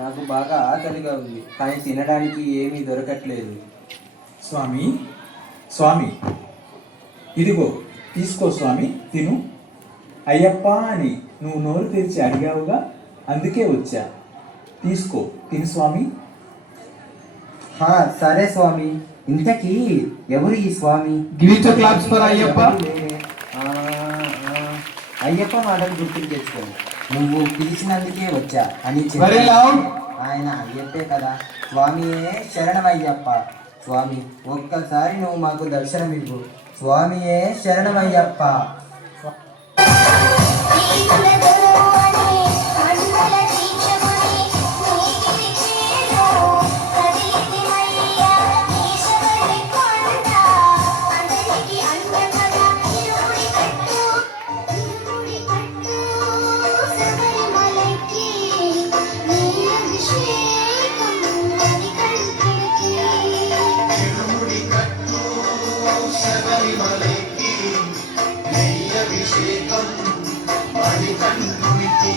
నాకు బాగా ఆకలిగా ఉంది, కానీ తినడానికి ఏమీ దొరకట్లేదు. స్వామి, స్వామి, ఇదిగో తీసుకో స్వామి, తిను. అయ్యప్ప అని నువ్వు నోరు తెరిచి అడిగావుగా, అందుకే వచ్చా. తీసుకో, తిను స్వామి. సరే స్వామి. ఇంతకీ ఎవరు ఈ స్వామి? అయ్యప్ప. అయ్యప్ప మాటలు గుర్తుకు తెచ్చుకో. నువ్వు పిలిచినందుకే వచ్చా అని ఆయన అయ్యప్పే కదా. స్వామియే శరణమయ్యప్ప. స్వామి, ఒక్కసారి నువ్వు మాకు దర్శనమివ్వు. స్వామియే శరణమయ్యప్ప. అభిషేకం మణికంఠునికి